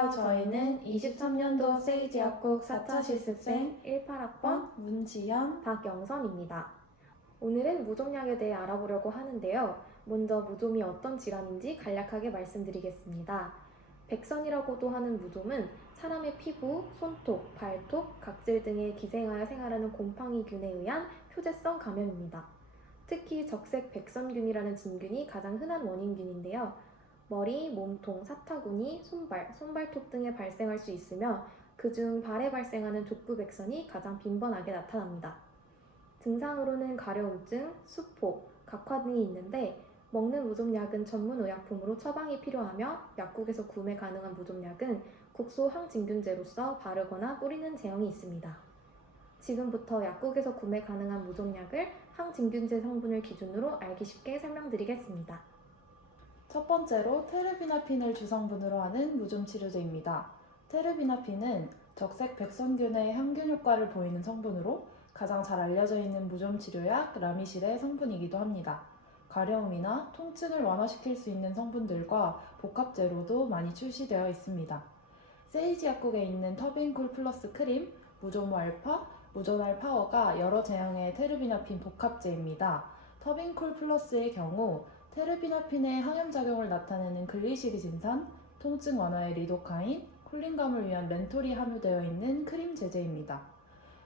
안녕하세요. 저희는 23년도 세이지 약국 4차 실습생 18학번 문지연, 박영선입니다. 오늘은 무좀약에 대해 알아보려고 하는데요. 먼저 무좀이 어떤 질환인지 간략하게 말씀드리겠습니다. 백선이라고도 하는 무좀은 사람의 피부, 손톱, 발톱, 각질 등에 기생하여 생활하는 곰팡이균에 의한 표재성 감염입니다. 특히 적색 백선균이라는 진균이 가장 흔한 원인균인데요. 머리, 몸통, 사타구니, 손발톱 등에 발생할 수 있으며 그중 발에 발생하는 족부백선이 가장 빈번하게 나타납니다. 증상으로는 가려움증, 수포, 각화 등이 있는데 먹는 무좀약은 전문 의약품으로 처방이 필요하며 약국에서 구매 가능한 무좀약은 국소 항진균제로서 바르거나 뿌리는 제형이 있습니다. 지금부터 약국에서 구매 가능한 무좀약을 항진균제 성분을 기준으로 알기 쉽게 설명드리겠습니다. 첫 번째로 테르비나핀을 주성분으로 하는 무좀 치료제입니다. 테르비나핀은 적색 백선균의 항균 효과를 보이는 성분으로 가장 잘 알려져 있는 무좀 치료약 라미실의 성분이기도 합니다. 가려움이나 통증을 완화시킬 수 있는 성분들과 복합제로도 많이 출시되어 있습니다. 세이지 약국에 있는 터빈쿨 플러스 크림, 무좀모 알파, 무전알 파워가 여러 제형의 테르비나핀 복합제입니다. 터빈쿨 플러스의 경우 테르비나핀의 항염작용을 나타내는 글리시리진산, 통증 완화의 리도카인, 쿨링감을 위한 멘톨이 함유되어 있는 크림 제제입니다.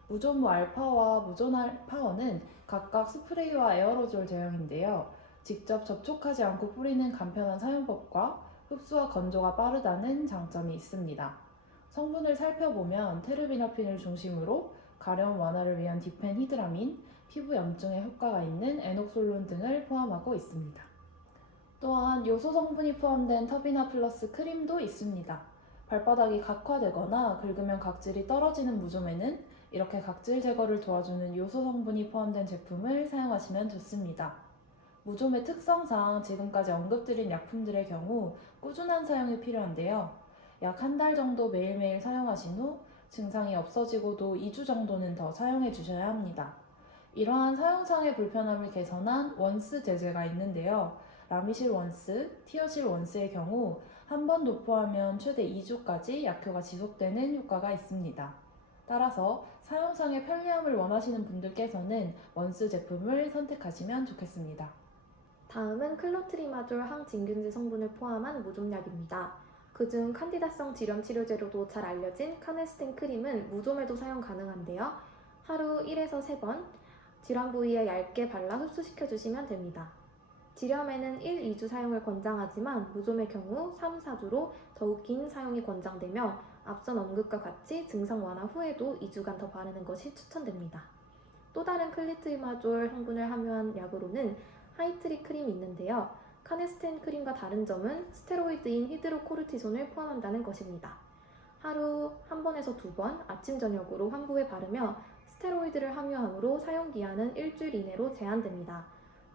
무존모 알파와 무존알 파워는 각각 스프레이와 에어로졸 제형인데요. 직접 접촉하지 않고 뿌리는 간편한 사용법과 흡수와 건조가 빠르다는 장점이 있습니다. 성분을 살펴보면 테르비나핀을 중심으로 가려움 완화를 위한 디펜히드라민, 피부 염증에 효과가 있는 에녹솔론 등을 포함하고 있습니다. 또한 요소 성분이 포함된 터비나 플러스 크림도 있습니다. 발바닥이 각화되거나 긁으면 각질이 떨어지는 무좀에는 이렇게 각질 제거를 도와주는 요소 성분이 포함된 제품을 사용하시면 좋습니다. 무좀의 특성상 지금까지 언급드린 약품들의 경우 꾸준한 사용이 필요한데요. 약 한 달 정도 매일매일 사용하신 후 증상이 없어지고도 2주 정도는 더 사용해 주셔야 합니다. 이러한 사용상의 불편함을 개선한 원스 제제가 있는데요. 라미실 원스, 티어실 원스의 경우 한 번 도포하면 최대 2주까지 약효가 지속되는 효과가 있습니다. 따라서 사용상의 편리함을 원하시는 분들께서는 원스 제품을 선택하시면 좋겠습니다. 다음은 클로트리마졸 항진균제 성분을 포함한 무좀약입니다. 그중 칸디다성 질염 치료제로도 잘 알려진 카네스텐 크림은 무좀에도 사용 가능한데요. 하루 1에서 3번 질환 부위에 얇게 발라 흡수시켜주시면 됩니다. 질염에는 1, 2주 사용을 권장하지만 무좀의 경우 3, 4주로 더욱 긴 사용이 권장되며 앞선 언급과 같이 증상 완화 후에도 2주간 더 바르는 것이 추천됩니다. 또 다른 클리트리마졸 성분을 함유한 약으로는 하이트리 크림이 있는데요. 카네스텐 크림과 다른 점은 스테로이드인 히드로코르티손을 포함한다는 것입니다. 하루 1번에서 2번 아침 저녁으로 환부에 바르며 스테로이드를 함유하므로 사용기한은 일주일 이내로 제한됩니다.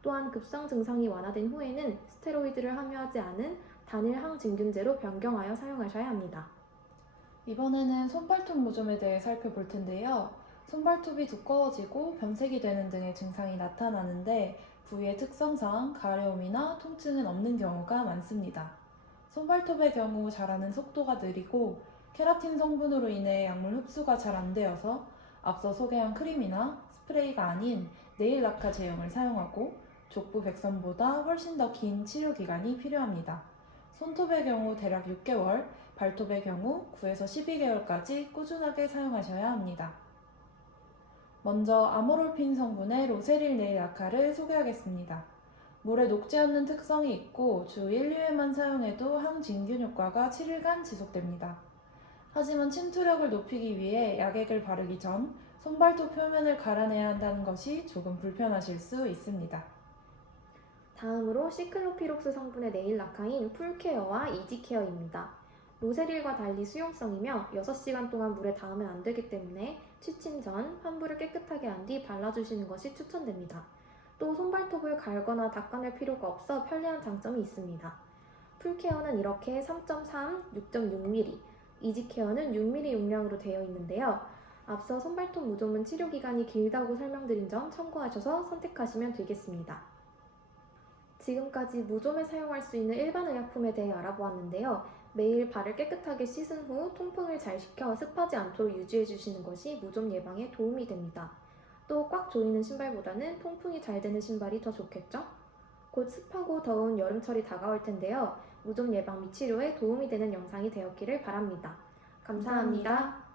또한 급성 증상이 완화된 후에는 스테로이드를 함유하지 않은 단일 항진균제로 변경하여 사용하셔야 합니다. 이번에는 손발톱 무좀에 대해 살펴볼 텐데요. 손발톱이 두꺼워지고 변색이 되는 등의 증상이 나타나는데 부위의 특성상 가려움이나 통증은 없는 경우가 많습니다. 손발톱의 경우 자라는 속도가 느리고 케라틴 성분으로 인해 약물 흡수가 잘 안 되어서 앞서 소개한 크림이나 스프레이가 아닌 네일 라카 제형을 사용하고 족부 백선보다 훨씬 더 긴 치료 기간이 필요합니다. 손톱의 경우 대략 6개월, 발톱의 경우 9에서 12개월까지 꾸준하게 사용하셔야 합니다. 먼저 아모롤핀 성분의 로세릴 네일 라카를 소개하겠습니다. 물에 녹지 않는 특성이 있고 주 1, 2회만 사용해도 항진균 효과가 7일간 지속됩니다. 하지만 침투력을 높이기 위해 약액을 바르기 전 손발톱 표면을 갈아내야 한다는 것이 조금 불편하실 수 있습니다. 다음으로 시클로피록스 성분의 네일 라카인 풀케어와 이지케어입니다. 로세릴과 달리 수용성이며 6시간 동안 물에 닿으면 안 되기 때문에 취침 전 환부를 깨끗하게 한 뒤 발라주시는 것이 추천됩니다. 또 손발톱을 갈거나 닦아낼 필요가 없어 편리한 장점이 있습니다. 풀케어는 이렇게 3.3, 6.6mm, 이지케어는 6mm 용량으로 되어 있는데요. 앞서 손발톱 무좀은 치료 기간이 길다고 설명드린 점 참고하셔서 선택하시면 되겠습니다. 지금까지 무좀에 사용할 수 있는 일반 의약품에 대해 알아보았는데요. 매일 발을 깨끗하게 씻은 후 통풍을 잘 시켜 습하지 않도록 유지해 주시는 것이 무좀 예방에 도움이 됩니다. 또 꽉 조이는 신발보다는 통풍이 잘 되는 신발이 더 좋겠죠? 곧 습하고 더운 여름철이 다가올 텐데요. 무좀 예방 및 치료에 도움이 되는 영상이 되었기를 바랍니다. 감사합니다.